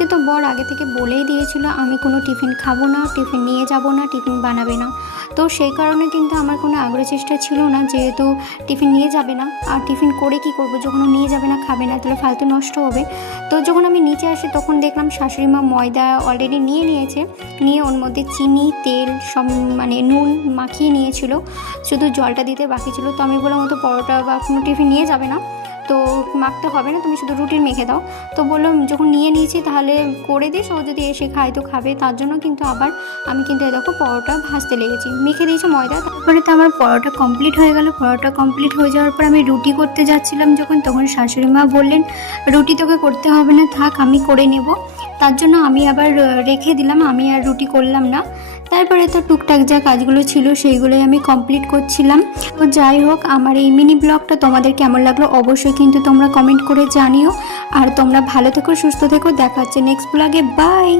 আজকে তো বর আগে থেকে বলেই দিয়েছিল আমি কোনো টিফিন খাবো না, টিফিন নিয়ে যাব না, টিফিন বানাবে না। তো সেই কারণে কিন্তু আমার কোনো আগ্রহ চেষ্টা ছিল না, যেহেতু টিফিন নিয়ে যাবে না। আর টিফিন করে কি করব, যখন ও নিয়ে যাবে না, খাবে না, তাহলে ফালতু নষ্ট হবে। তো যখন আমি নিচে আসি তখন দেখলাম শাশুড়ি মা ময়দা অলরেডি নিয়ে নিয়েছে, নিয়ে ওর মধ্যে চিনি, তেল সব মানে নুন মাখিয়ে নিয়েছিল, শুধু জলটা দিতে বাকি ছিল। তো আমি বললাম ও তো পরোটা বা কোনো টিফিন নিয়ে যাবে না, তো মাখতে হবে না, তুমি শুধু রুটির মেখে দাও। তো বললাম যখন নিয়ে নিয়েছি তাহলে করে দিস, ও যদি এসে খায় তো খাবে। তার জন্য কিন্তু আবার আমি কিন্তু দেখো পরোটা ভাজতে লেগেছি, মেখে দিয়েছি ময়দা। তারপরে তো আমার পরোটা কমপ্লিট হয়ে গেল। পরোটা কমপ্লিট হয়ে যাওয়ার পর আমি রুটি করতে যাচ্ছিলাম যখন, তখন শাশুড়ি মা বললেন রুটি তোকে করতে হবে না, থাক আমি করে নেব। তার জন্য আমি আবার রেখে দিলাম, আমি আর রুটি করলাম না। তারপরে তো টুকটাক যা কাজগুলো ছিল সেইগুলোই আমি কমপ্লিট করছিলাম। তো যাই হোক, আমার এই মিনি ব্লগটা তোমাদের কেমন লাগলো অবশ্যই কিন্তু তোমরা কমেন্ট করে জানিও। আর তোমরা ভালো থেকো, সুস্থ থেকো, দেখা হচ্ছে নেক্সট ব্লগে, বাই।